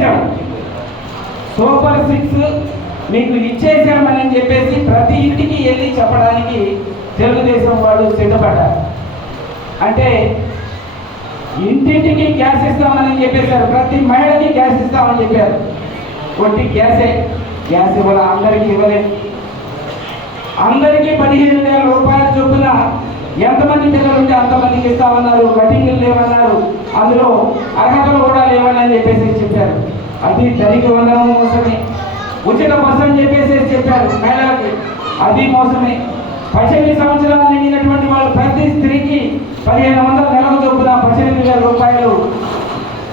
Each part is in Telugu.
ఇచ్చేసాం సూపర్ సిక్స్ మీకు ఇచ్చేసామని చెప్పేసి ప్రతి ఇంటికి వెళ్ళి చెప్పడానికి తెలుగుదేశం వాళ్ళు సిద్ధపడ్డారు. అంటే ఇంటింటికి గ్యాస్ ఇస్తామని చెప్పేశారు. ప్రతి మహిళకి గ్యాస్ ఇస్తామని చెప్పారు. కొట్టి గ్యాసే. గ్యాస్ ఇవ్వాలి అందరికీ ఇవ్వలేదు అందరికీ పదిహేను వేల రూపాయల చొప్పున ఎంతమంది పిల్లలు ఉంటే అంతమందికి ఇస్తామన్నారు? కటింగ్లు లేవన్నారు. అందులో అర్హతలు కూడా లేవని అని చెప్పేసి చెప్పారు. అది తల్లికి వందనం మోసమే. ఉచిత బస్సు అని చెప్పేసి చెప్పారు మహిళలకి. అది మోసమే. పద్దెనిమిది సంవత్సరాలు నిండినటువంటి వాళ్ళు ప్రతి స్త్రీకి పదిహేను వందల నెలకు చొప్పున పద్దెనిమిది వేల రూపాయలు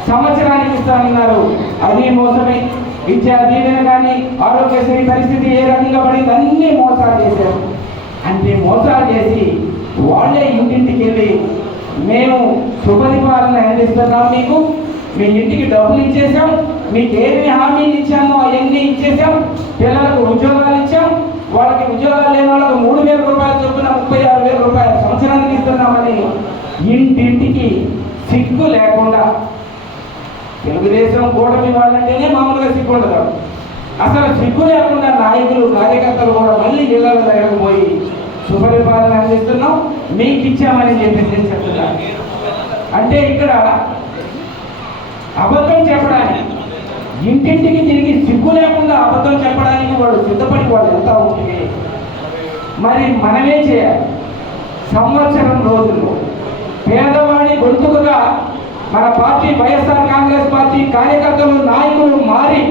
సంవత్సరానికి ఇస్తామన్నారు. అది మోసమే. విద్యా దీవెన కానీ ఆరోగ్యశ్రీ పరిస్థితి ఏ రకంగా పడింది? అన్ని మోసాలు చేశారు. అంటే మోసాలు చేసి వాళ్ళే ఇంటింటికి వెళ్ళి మేము శుభదిపాలన అందిస్తున్నాం మీకు. మీ ఇంటికి డబ్బులు ఇచ్చేసాం మీకు ఏమి హామీలు ఇచ్చామో అవన్నీ ఇచ్చేసాం పిల్లలకు ఉద్యోగాలు ఇచ్చాం. వాళ్ళకి ఉద్యోగాలు లేని వాళ్ళకి మూడు వేల రూపాయలు చొప్పున ముప్పై ఆరు వేల రూపాయలు సంవత్సరానికి ఇస్తున్నామని ఇంటింటికి సిగ్గు లేకుండా తెలుగుదేశం కూటమి వాళ్ళంటేనే మామూలుగా సిగ్గు ఉండదు. అసలు సిగ్గు లేకుండా నాయకులు కార్యకర్తలు కూడా మళ్ళీ ఇళ్ళలో దగ్గరకు పోయి మీకు ఇచ్చామని చెప్పి చెప్తున్నా అంటే ఇక్కడ అబద్ధం చెప్పడానికి ఇంటింటికి తిరిగి సిగ్గు లేకుండా అబద్ధం చెప్పడానికి వాడు సిద్ధపడి వాడు ఎంత ఉంటుంది మరి మనమే చేయాలి. సంవత్సరం రోజుల్లో పేదవాడి గొంతుకుగా మన పార్టీ వైఎస్ఆర్ కాంగ్రెస్ పార్టీ కార్యకర్తలు నాయకులు మారి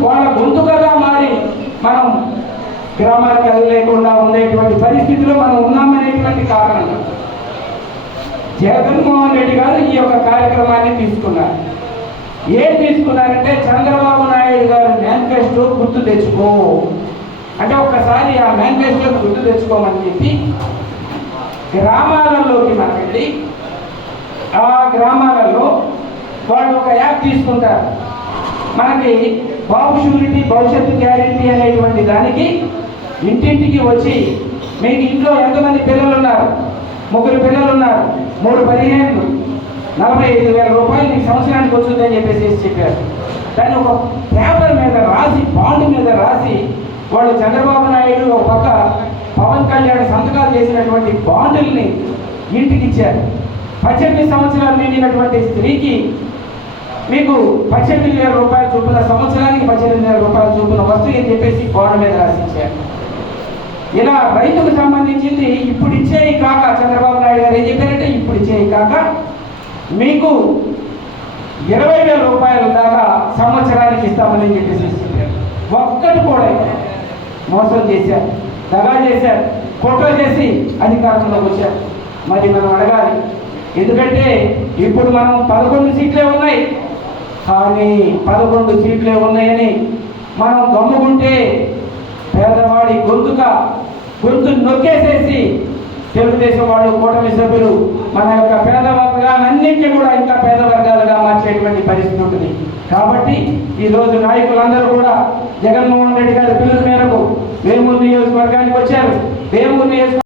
వాళ్ళ గొంతుకగా మారి మనం గ్రామాలకు వెళ్ళలేకుండా ఉండేటువంటి పరిస్థితిలో మనం ఉన్నామనేటువంటి కారణం. జగన్మోహన్ రెడ్డి గారు ఈ యొక్క కార్యక్రమాన్ని తీసుకున్నారు. ఏం తీసుకున్నారంటే చంద్రబాబు నాయుడు గారు మేనిఫెస్టో గుర్తు తెచ్చుకో. అంటే ఒక్కసారి ఆ మేనిఫెస్టో గుర్తు తెచ్చుకోమని చెప్పి గ్రామాలలోకి మనం వెళ్ళి ఆ గ్రామాలలో వాళ్ళు ఒక యాప్ తీసుకుంటారు. మనకి బాబు షూరిటీ భవిష్యత్తు గ్యారెంటీ అనేటువంటి దానికి ఇంటింటికి వచ్చి మీకు ఇంట్లో ఎంతమంది పిల్లలు ఉన్నారు ముగ్గురు పిల్లలు ఉన్నారు మూడు పదిహేను. నలభై ఐదు వేల రూపాయలు మీకు సంవత్సరానికి వస్తుందని చెప్పేసి చెప్పారు. దాన్ని ఒక పేపర్ మీద రాసి బాండ్ మీద రాసి వాళ్ళు చంద్రబాబు నాయుడు ఒక పక్క పవన్ కళ్యాణ్ సంతకాలు చేసినటువంటి బాండుల్ని ఇంటికి ఇచ్చారు. పద్దెనిమిది సంవత్సరాలు నిండినటువంటి స్త్రీకి మీకు పద్దెనిమిది వేల రూపాయల చొప్పున సంవత్సరానికి పద్దెనిమిది వేల రూపాయల చొప్పున వస్తుంది అని చెప్పేసి బాండ్ మీద రాసిచ్చారు ఇలా రైతుకు సంబంధించింది ఇప్పుడు ఇచ్చేయి కాక చంద్రబాబు నాయుడు గారు ఏం చెప్పారంటే ఇప్పుడు ఇచ్చేయి కాక మీకు ఇరవై వేల రూపాయల దాకా సంవత్సరానికి ఇస్తామని చెప్పేసి ఒక్కటి కూడా మోసం చేశారు దగా చేశారు ఫోటో చేసి అధికారంలోకి వచ్చారు. మరి మనం అడగాలి ఎందుకంటే ఇప్పుడు మనం పదకొండు సీట్లే ఉన్నాయి. కానీ పదకొండు సీట్లే ఉన్నాయని మనం గమ్ముకుంటే పేదవాడి గొంతుక గొంతు నొక్కేసేసి తెలుగుదేశం వాళ్ళు కూటమి సభ్యులు మన యొక్క పేద వర్గాలన్నింటినీ కూడా ఇంకా పేద వర్గాలుగా మార్చేటువంటి పరిస్థితి ఉంటుంది. కాబట్టి ఈరోజు నాయకులందరూ కూడా జగన్మోహన్ రెడ్డి గారి పిలుపు మేరకు వేమూరు నియోజకవర్గానికి వచ్చారు. వేమూరు నియోజక